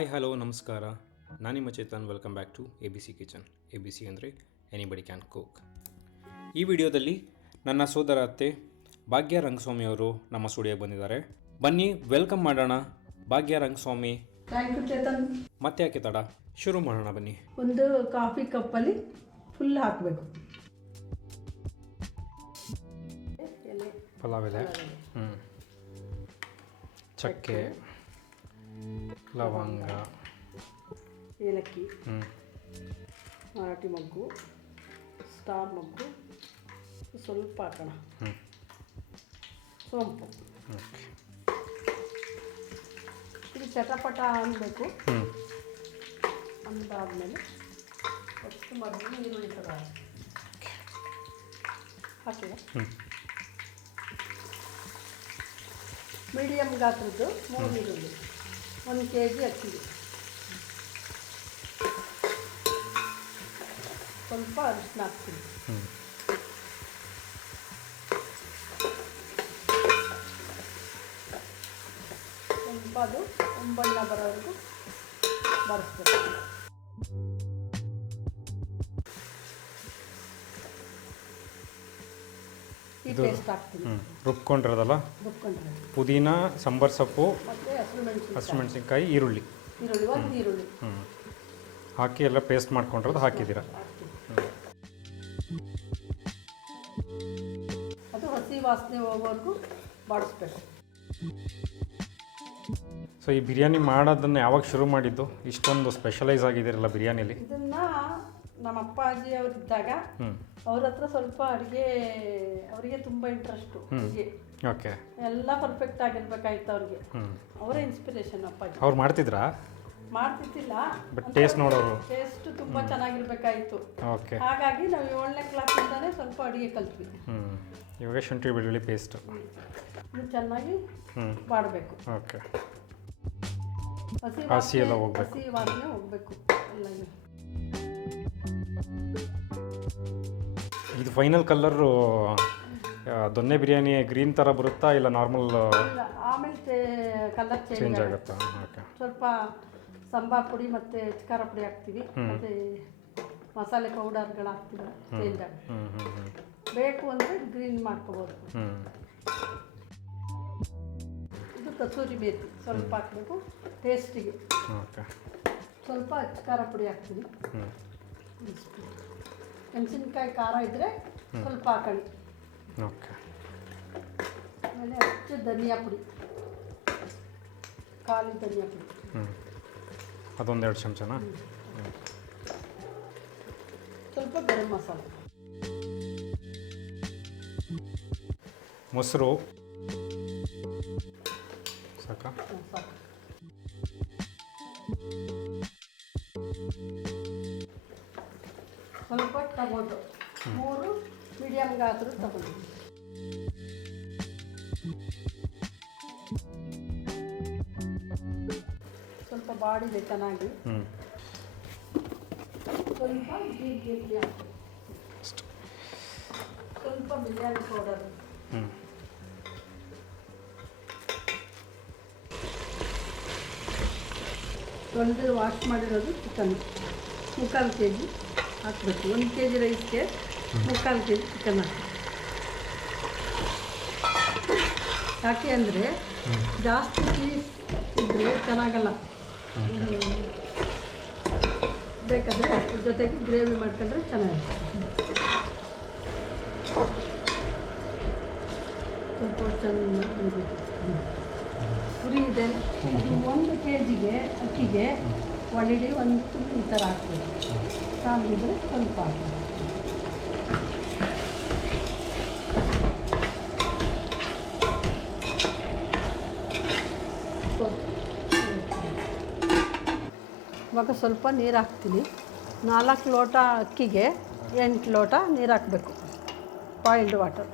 Hi hello ನಮಸ್ಕಾರ. ನಾನು ನಿಮ್ಮ Chetan welcome back to A B C kitchen A B C ಅಂದರೆ anybody can cook ಈ ವಿಡಿಯೋದಲ್ಲಿ ನನ್ನ ಸೋದರ ಅತ್ತೆ ಭಾಗ್ಯ ರಂಗಸ್ವಾಮಿ ಅವರು ನಮ್ಮ ಸ್ಟುಡಿಯೋಗೆ ಬಂದಿದ್ದಾರೆ. ಬನ್ನಿ ವೆಲ್ಕಮ್ ಮಾಡೋಣ. ಭಾಗ್ಯ ರಂಗಸ್ವಾಮಿ. Thank you Chetan. ಮತ್ತೆ ಯಾಕೆ ತಡ? ಶುರು ಮಾಡೋಣ ಬನ್ನಿ. ಒಂದು ಕಾಫಿ ಕಪ್ಪಲ್ಲಿ ಫುಲ್ ಹಾಕಬೇಕು. ಪಲಾವ್ ಇದೆ ಹ್ಞೂ ಚಕ್ಕೆ. ಲವಂಗ. ಏಲಕ್ಕಿ. ಮರಾಠಿ ಮೊಗ್ಗು ಸ್ಟಾರ್ ಮಗ್ಗು ಸ್ವಲ್ಪ ಹಾಕೋಣ ಸೋಂಪು. ಇದು ಚಟಪಟ ಅನ್ನಬೇಕು ಅಂದಾದ್ಮೇಲೆ ಫಸ್ಟ್ ಮೊದಲು ಈರುಳ್ಳಿ ಥರ ಹಾಕಿದೆ. ಮೀಡಿಯಮ್ ಗಾತ್ರದ್ದು ಮೂರು ಈರುಳ್ಳಿ. ಒಂದು ಕೆ ಜಿ ಅಕ್ಕಿ ಸ್ವಲ್ಪ ಅರಿಶಿನ ಹಾಕ್ತೀನಿ. ಸ್ವಲ್ಪ ಅದು ಒಂಬಣ್ಣ ಬರೋವರೆಗೂ ಬರೆಸ್ಬೇಕು. ಈ ಇದು- ಪೇಸ್ಟ್ ಹಾಕ್ತೀನಿ ರುಬ್ಕೊಂಡಿರೋದಲ್ಲ? ರುಬ್ಕೊಂಡ್ರೆ ಪುದೀನ ಸಾಂಬಾರ್ ಸೊಪ್ಪು ಮತ್ತು ಹಸಿರು ಮೆಣಸಿನ್ಕಾಯಿ. ಹಸಿಮೆಣಸಿನ್ಕಾಯಿ ಈರುಳ್ಳಿ. ಈರುಳ್ಳಿ ಒಂದು ಈರುಳ್ಳಿ. ಹ್ಞೂ ಹಾಕಿ ಎಲ್ಲ ಪೇಸ್ಟ್ ಮಾಡ್ಕೊಂಡಿರೋದು ಹಾಕಿದ್ದೀರ? ಹಾಕ್ತೀನಿ ಅದು ಹಸಿ ವಾಸನೆ ಹೋಗೋವರೆಗೂ ಬಾಡಿಸ್ಬೇಕು. ಸೊ ಈ ಬಿರಿಯಾನಿ ಮಾಡೋದನ್ನು ಯಾವಾಗ ಶುರು ಮಾಡಿದ್ದು? ಇಷ್ಟೊಂದು ಸ್ಪೆಷಲೈಸ್ ಆಗಿದ್ದೀರಲ್ಲ ಬಿರಿಯಾನಿಲಿ? ಇದನ್ನ ನಮ್ಮ ಅಪ್ಪಾಜಿ ಅವರಿದ್ದಾಗ ಹ್ಞೂ ಅವ್ರ ಹತ್ರ ಸ್ವಲ್ಪ ಅಡುಗೆ ಅವರಿಗೆ ತುಂಬ ಇಂಟ್ರೆಸ್ಟು ಅಡುಗೆ. ಓಕೆ. ಎಲ್ಲ ಪರ್ಫೆಕ್ಟ್ ಆಗಿರ್ಬೇಕಾಯ್ತು ಅವ್ರಿಗೆ. ಅವರೇ ಇನ್ಸ್ಪಿರೇಷನ್ ಅಪ್ಪಾಜಿ. ಅವ್ರು ಮಾಡ್ತಿದ್ರಾ? ಮಾಡ್ತಿದ್ದಿಲ್ಲ. ಬಟ್ ಟೇಸ್ಟ್ ನೋಡೋರು. ಟೇಸ್ಟ್ ತುಂಬ ಚೆನ್ನಾಗಿರ್ಬೇಕಾಯ್ತು. ಓಕೆ. ಹಾಗಾಗಿ ನಾವು ಏಳನೇ ಕ್ಲಾಸಿಂದಾನೇ ಸ್ವಲ್ಪ ಅಡುಗೆ ಕಲ್ತ್ವಿ. ಇವಾಗ ಶುಂಠಿ ಬೆಳ್ಳುಳ್ಳಿ ಪೇಸ್ಟ್ ಇದು ಚೆನ್ನಾಗಿ ಮಾಡಬೇಕು. ಓಕೆ. ಹಸಿ ಎಲ್ಲ ಹೋಗ್ಬೇಕು. ಹಸಿ ಹೋಗ್ಬೇಕು. ಎಲ್ಲಗೆ ಇದು final colour Donne biryani green ಥರ ಬರುತ್ತಾ ಇಲ್ಲ ನಾರ್ಮಲ್ ಆಮೇಲೆ ಕಲರ್ ಚೇಂಜ್ ಆಗುತ್ತಾ. ಓಕೆ ಸ್ವಲ್ಪ ಸಾಂಬಾರ್ ಪುಡಿ ಮತ್ತು ಖಾರ ಪುಡಿ ಹಾಕ್ತೀವಿ. ಮತ್ತು ಮಸಾಲೆ ಪೌಡರ್ಗಳು ಹಾಕ್ತೀವಿ ಚೇಂಜ್ ಆಗುತ್ತೆ. ಬೇಕು ಅಂದರೆ ಗ್ರೀನ್ ಮಾಡ್ಕೋಬೋದು. ಇದು ಕಸೂರಿ ಮೇಥಿ ಸ್ವಲ್ಪ ಹಾಕಬೇಕು. ಟೇಸ್ಟಿಗೆ ಸ್ವಲ್ಪ ಚಿಕಾರ ಖಾರ ಪುಡಿ ಹಾಕ್ತೀನಿ ಹ್ಞೂ ಮೆಣಸಿನ್ಕಾಯಿ ಖಾರ ಇದ್ದರೆ ಸ್ವಲ್ಪ ಹಾಕೊಳ್ಳಿ ಓಕೆ. ಆಮೇಲೆ ಹೆಚ್ಚು ಧನಿಯಾ ಪುಡಿ. ಖಾಲಿ ಧನಿಯಾ ಪುಡಿ. ಹ್ಞೂ ಅದೊಂದೆರಡು ಚಮಚನಾ? ಸ್ವಲ್ಪ ಗರಂ ಮಸಾಲೆ. ಮೊಸರು ಸ್ವಲ್ಪ ಟೊಮೊಟೊ ಮೂರು ಮೀಡಿಯಮ್ ಗಾತ್ರದ ತಗೊಂಡು. ಸ್ವಲ್ಪ ಬಾಡಿದೆ ಚೆನ್ನಾಗಿ ಸ್ವಲ್ಪ ಜೀರಿಗೆ ಸ್ವಲ್ಪ ಬಿರಿಯಾನಿ ಪೌಡರ್ ತೊಳೆದು ವಾಶ್ ಮಾಡಿರೋದು ಚಿಕನ್. ಮುಕ್ಕಾಲು ಕೆ ಜಿ ಹಾಕಬೇಕು. ಒಂದು ಕೆ ಜಿ ರೈಸ್ಗೆ ಮುಕ್ಕಾಲು ಕೆ ಜಿ ಚಿಕನ್ ಹಾಕಿ ಯಾಕೆ ಅಂದರೆ ಜಾಸ್ತಿ ಪೀಸ್ ಇದ್ದರೆ ಚೆನ್ನಾಗಲ್ಲ. ಬೇಕಾದರೆ ಜೊತೆಗೆ ಗ್ರೇವಿ ಮಾಡ್ಕೊಂಡ್ರೆ ಚೆನ್ನಾಗಿರುತ್ತೆ. ಸ್ವಲ್ಪ ಚೆನ್ನಾಗಿ ಪುರಿ ಇದೆ. ಒಂದು ಕೆ ಜಿಗೆ ಅಕ್ಕಿಗೆ ಒಳ್ಳೆಡಿ ಒಂದು ಈ ಥರ ಹಾಕ್ಬೇಕು. ಸಾಲಿದ್ರೆ ಸ್ವಲ್ಪ ಹಾಕ್ಬೇಕು ಇವಾಗ ಸ್ವಲ್ಪ ನೀರು ಹಾಕ್ತೀನಿ. ನಾಲ್ಕು ಲೋಟ ಅಕ್ಕಿಗೆ ಎಂಟು ಲೋಟ ನೀರು ಹಾಕಬೇಕು. ಬಾಯ್ಲ್ಡ್ ವಾಟರ್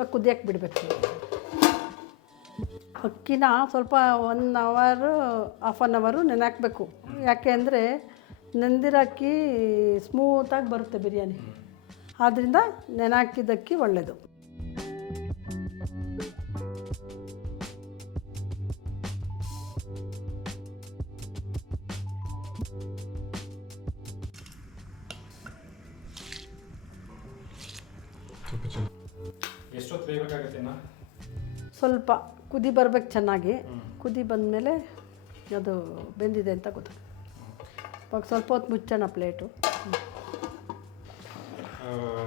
ಇವಾಗ ಕುದಿಯಕ್ಕೆ ಬಿಡಬೇಕು. ಅಕ್ಕಿನ ಸ್ವಲ್ಪ ಒನ್ ಅವರು ಹಾಫ್ ಆನ್ ಅವರು ನೆನಾಕಬೇಕು. ಯಾಕೆ ಅಂದರೆ ನೆಂದಿರೋ ಅಕ್ಕಿ ಸ್ಮೂತಾಗಿ ಬರುತ್ತೆ ಬಿರಿಯಾನಿ. ಆದ್ದರಿಂದ ನೆನಾಕಿದ ಅಕ್ಕಿ ಒಳ್ಳೆಯದು ಎಷ್ಟೊತ್ತು ಬೇಯಬೇಕಾಗತ್ತೆ ಸ್ವಲ್ಪ ಕುದಿ ಬರ್ಬೇಕು ಚೆನ್ನಾಗಿ. ಕುದಿ ಬಂದಮೇಲೆ ಅದು ಬೆಂದಿದೆ ಅಂತ ಗೊತ್ತಾಗುತ್ತೆ ಇವಾಗ ಸ್ವಲ್ಪ ಹೊತ್ತು ಮುಚ್ಚೋಣ ಪ್ಲೇಟು.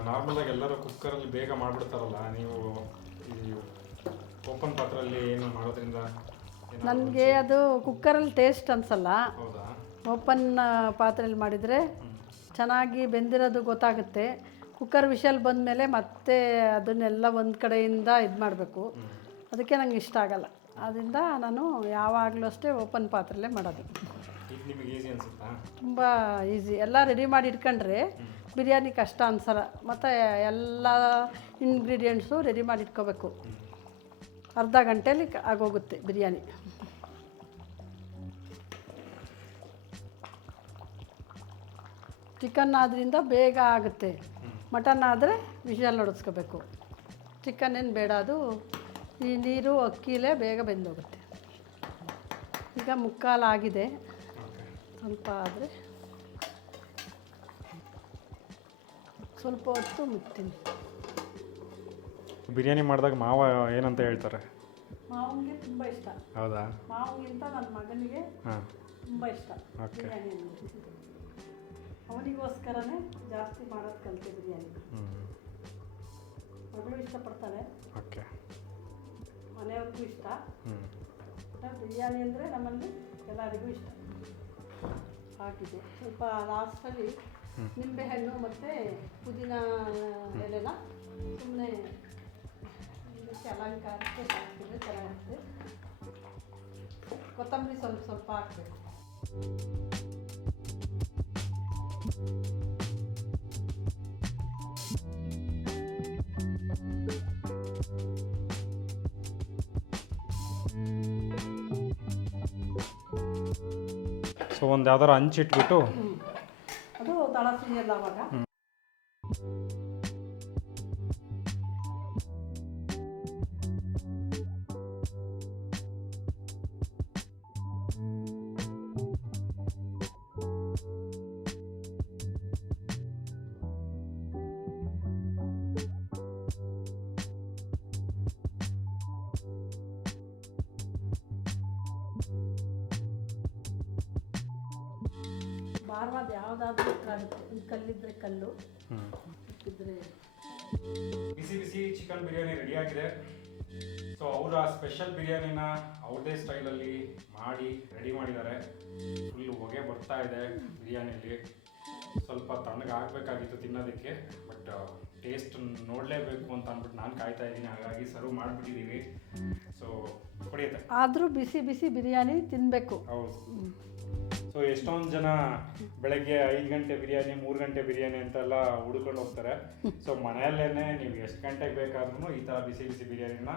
ನಾರ್ಮಲಾಗಿ ಎಲ್ಲರೂ ಕುಕ್ಕರಲ್ಲಿ ಬೇಗ ಮಾಡಿಬಿಡ್ತಾರಲ್ಲ ನೀವು ಓಪನ್ ಪಾತ್ರೆಯಲ್ಲಿ ಏನು ಮಾಡೋದ್ರಿಂದ ನನಗೆ ಅದು ಕುಕ್ಕರಲ್ಲಿ ಟೇಸ್ಟ್ ಅನ್ಸಲ್ಲ. ಓಪನ್ ಪಾತ್ರೆಯಲ್ಲಿ ಮಾಡಿದರೆ ಚೆನ್ನಾಗಿ ಬೆಂದಿರೋದು ಗೊತ್ತಾಗುತ್ತೆ. ಕುಕ್ಕರ್ ವಿಷಲ್ ಬಂದಮೇಲೆ ಮತ್ತೆ ಅದನ್ನೆಲ್ಲ ಒಂದು ಕಡೆಯಿಂದ ಇದು ಮಾಡಬೇಕು. ಅದಕ್ಕೆ ನಂಗೆ ಇಷ್ಟ ಆಗಲ್ಲ. ಆದ್ದರಿಂದ ನಾನು ಯಾವಾಗಲೂ ಅಷ್ಟೇ ಓಪನ್ ಪಾತ್ರೆಯಲ್ಲೇ ಮಾಡೋದು. ತುಂಬ ಈಸಿ ಎಲ್ಲ ರೆಡಿ ಮಾಡಿ ಇಟ್ಕೊಂಡ್ರೆ ಬಿರಿಯಾನಿ ಕಷ್ಟ ಅನ್ಸಲ್ಲ. ಮತ್ತು ಎಲ್ಲ ಇಂಗ್ರೀಡಿಯೆಂಟ್ಸು ರೆಡಿ ಮಾಡಿ ಇಟ್ಕೋಬೇಕು. ಅರ್ಧ ಗಂಟೆಯಲ್ಲಿ ಆಗೋಗುತ್ತೆ ಬಿರಿಯಾನಿ. ಚಿಕನ್ ಆದ್ರಿಂದ ಬೇಗ ಆಗುತ್ತೆ. ಮಟನ್ ಆದರೆ ವಿಷಲ್ ಹೊಡೆಸ್ಕೋಬೇಕು ಚಿಕನ್ ಏನು ಬೇಡ ಅದು. ಈ ನೀರು ಅಕ್ಕಿಲೇ ಬೇಗ ಬೆಂದೋಗುತ್ತೆ. ಈಗ ಮುಕ್ಕಾಲು ಆಗಿದೆ. ಸ್ವಲ್ಪ ಆದರೆ ಸ್ವಲ್ಪ ಹೊತ್ತು ಮುಟ್ತೀನಿ ಬಿರಿಯಾನಿ ಮಾಡಿದಾಗ ಮಾವ ಏನಂತ ಹೇಳ್ತಾರೆ? ಮಾವನಿಗೆ ತುಂಬ ಇಷ್ಟ. ಹೌದಾ? ಮಾವನಿಗಿಂತ ನನ್ನ ಮಗನಿಗೆ ಹಾಂ. ತುಂಬ ಇಷ್ಟ Okay. ಅವನಿಗೋಸ್ಕರನೇ ಜಾಸ್ತಿ ಮಾಡೋದು ಕಲಿತೆ ಬಿರಿಯಾನಿ. ಮಗಳು ಇಷ್ಟಪಡ್ತಾಳೆ. ಓಕೆ. ಮನೆಯವ್ರಿಗೂ ಇಷ್ಟ. ಬಟ್ ಬಿರಿಯಾನಿ ಅಂದರೆ ನಮ್ಮಲ್ಲಿ ಎಲ್ಲರಿಗೂ ಇಷ್ಟ. ಹಾಕಿದೆ ಸ್ವಲ್ಪ ಲಾಸ್ಟಲ್ಲಿ ನಿಂಬೆಹಣ್ಣು ಮತ್ತು ಪುದೀನ ಎಲೆನ ಸುಮ್ಮನೆ ಇದಕ್ಕೆ ಅಲಂಕಾರಕ್ಕೆ ಹಾಕಿದ್ರೆ ಚೆನ್ನಾಗಿರುತ್ತೆ. ಕೊತ್ತಂಬರಿ ಸ್ವಲ್ಪ ಸ್ವಲ್ಪ ಹಾಕಬೇಕು. ಸೊ ಒಂದು ಯಾವ್ದಾರು ಹಂಚಿಟ್ಬಿಟ್ಟು ಅದು ತಳ ಸಿಹಿಯಲ್ಲ ಅವಾಗ. ಬಾರ್ವಾದ ಯಾವುದಾದ್ರೂ ಕಲ್ಲಿದ್ರೆ ಕಲ್ಲು. ಇದ್ರೆ ಬಿಸಿ ಬಿಸಿ ಚಿಕನ್ ಬಿರಿಯಾನಿ ರೆಡಿ ಆಗಿದೆ ಸೊ ಅವರ ಸ್ಪೆಷಲ್ ಬಿರಿಯಾನಿನ ಅವ್ರದೇ ಸ್ಟೈಲಲ್ಲಿ ಮಾಡಿ ರೆಡಿ ಮಾಡಿದ್ದಾರೆ. ಫುಲ್ ಹೊಗೆ ಬರ್ತಾ ಇದೆ ಬಿರಿಯಾನಿಯಲ್ಲಿ ಸ್ವಲ್ಪ ತಣ್ಣಗಾಗಬೇಕಾಗಿತ್ತು ತಿನ್ನೋದಕ್ಕೆ ಬಟ್ ಟೇಸ್ಟ್ ನೋಡಲೇಬೇಕು ಅಂತ ಅಂದ್ಬಿಟ್ಟು ನಾನು ಕಾಯ್ತಾ ಇದ್ದೀನಿ. ಹಾಗಾಗಿ ಸರ್ವ್ ಮಾಡಿಬಿಟ್ಟಿದ್ದೀವಿ. ಸೊ ಕುಡಿಯುತ್ತೆ. ಆದರೂ ಬಿಸಿ ಬಿಸಿ ಬಿರಿಯಾನಿ ತಿನ್ನಬೇಕು ಹೌದು. ಸೊ ಎಷ್ಟೊಂದು ಜನ ಬೆಳಗ್ಗೆ ಐದು ಗಂಟೆ ಬಿರಿಯಾನಿ, ಮೂರು ಗಂಟೆ ಬಿರಿಯಾನಿ ಅಂತೆಲ್ಲ ಹುಡ್ಕೊಂಡು ಹೋಗ್ತಾರೆ. ಸೊ ಮನೆಯಲ್ಲೇನೆ ನೀವು ಎಷ್ಟು ಗಂಟೆಗೆ ಬೇಕಾದ್ರೂ ಈ ಥರ ಬಿಸಿ ಬಿಸಿ ಬಿರಿಯಾನಿನ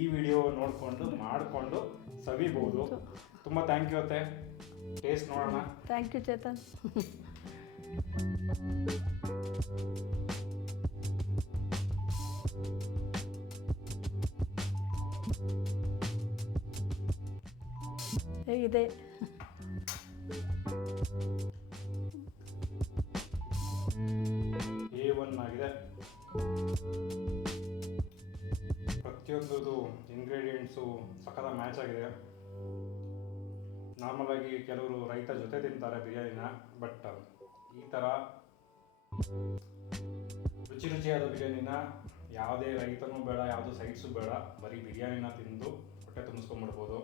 ಈ ವಿಡಿಯೋ ನೋಡಿಕೊಂಡು ಮಾಡಿಕೊಂಡು ಸವಿಬೋದು. ತುಂಬ ಥ್ಯಾಂಕ್ ಯು ಅತ್ತೆ. ಟೇಸ್ಟ್ ನೋಡೋಣ. ಥ್ಯಾಂಕ್ ಯು ಚೇತನ್ ಹೇಗಿದೆ? ಪ್ರತಿಯೊಂದು ಇಂಗ್ರೀಡಿಯೆಂಟ್ಸು ಸಖತ ಮ್ಯಾಚ್ ಆಗಿದೆ. ನಾರ್ಮಲಾಗಿ ಕೆಲವರು ರೈತ ಜೊತೆ ತಿಂತಾರೆ ಬಿರಿಯಾನಿನ ಬಟ್ ಈ ಥರ ರುಚಿ ರುಚಿಯಾದ ಬಿರಿಯಾನಿನ ಯಾವುದೇ ರೈತನೂ ಬೇಡ, ಯಾವುದೂ ಸೈಡ್ಸು ಬೇಡ, ಬರೀ ಬಿರಿಯಾನಿನ ತಿಂದು ಹೊಟ್ಟೆ ತುಂಬಿಸ್ಕೊಂಡ್ಬಿಡ್ಬೋದು.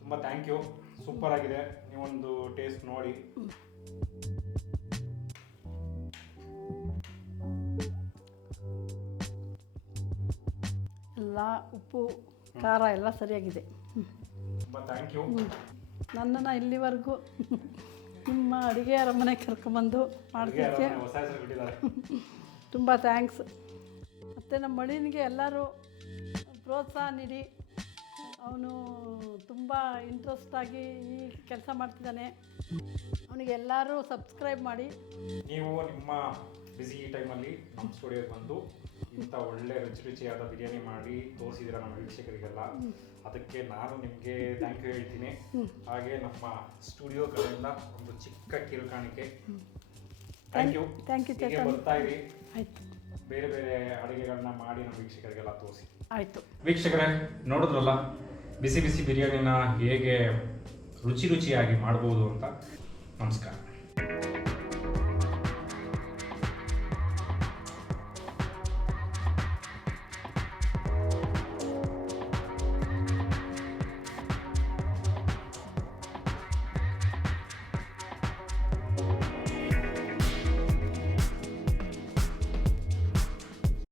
ತುಂಬ ಥ್ಯಾಂಕ್ ಯು ಸೂಪರ್ ಆಗಿದೆ. ನೀವೊಂದು ಟೇಸ್ಟ್ ನೋಡಿ. ಎಲ್ಲ ಉಪ್ಪು ಖಾರ ಎಲ್ಲ ಸರಿಯಾಗಿದೆ. ಥ್ಯಾಂಕ್ ಯು ನನ್ನನ್ನು ಇಲ್ಲಿವರೆಗೂ ನಿಮ್ಮ ಅಡುಗೆ ಅರಮನೆ ಕರ್ಕೊಂಬಂದು ಮಾಡ್ತಿದ್ದೆ ತುಂಬ ಥ್ಯಾಂಕ್ಸ್ ಮತ್ತು ನಮ್ಮ ಮಳಿನಿಗೆ ಎಲ್ಲರೂ ಪ್ರೋತ್ಸಾಹ ನೀಡಿ. ಅವನು ತುಂಬ ಇಂಟ್ರೆಸ್ಟಾಗಿ ಈ ಕೆಲಸ ಮಾಡ್ತಿದ್ದಾನೆ. ಅವನಿಗೆ ಎಲ್ಲರೂ ಸಬ್ಸ್ಕ್ರೈಬ್ ಮಾಡಿ. ನೀವು ನಿಮ್ಮ ಬ್ಯುಸಿ ಟೈಮಲ್ಲಿ ನಮ್ಮ ಸ್ಟುಡಿಯೋಗೆ ಬಂದು ಇಂಥ ಒಳ್ಳೆ ರುಚಿ ರುಚಿಯಾದ ಬಿರಿಯಾನಿ ಮಾಡಿ ತೋರಿಸಿದ್ರ ನಮ್ಮ ವೀಕ್ಷಕರಿಗೆಲ್ಲ. ಅದಕ್ಕೆ ನಾನು ನಿಮಗೆ ಥ್ಯಾಂಕ್ ಯು ಹೇಳ್ತೀನಿ. ಹಾಗೆ ನಮ್ಮ ಸ್ಟುಡಿಯೋ ಕಡೆಯಿಂದ ಒಂದು ಚಿಕ್ಕ ಕಿರುಕಾಣಿಕೆ. ಥ್ಯಾಂಕ್ ಯು ಥ್ಯಾಂಕ್ ಯು ಹೀಗೆ. ಬರ್ತಾ ಇರಿ. ಬೇರೆ ಬೇರೆ ಅಡುಗೆಗಳನ್ನ ಮಾಡಿ ನಮ್ಮ ವೀಕ್ಷಕರಿಗೆಲ್ಲ ತೋರಿಸಿ. ಆಯ್ತು. ವೀಕ್ಷಕರೇ ನೋಡಿದ್ರಲ್ಲ ಬಿಸಿ ಬಿಸಿ ಬಿರಿಯಾನಿನ ಹೇಗೆ ರುಚಿ ರುಚಿಯಾಗಿ ಮಾಡ್ಬೋದು ಅಂತ. ನಮಸ್ಕಾರ.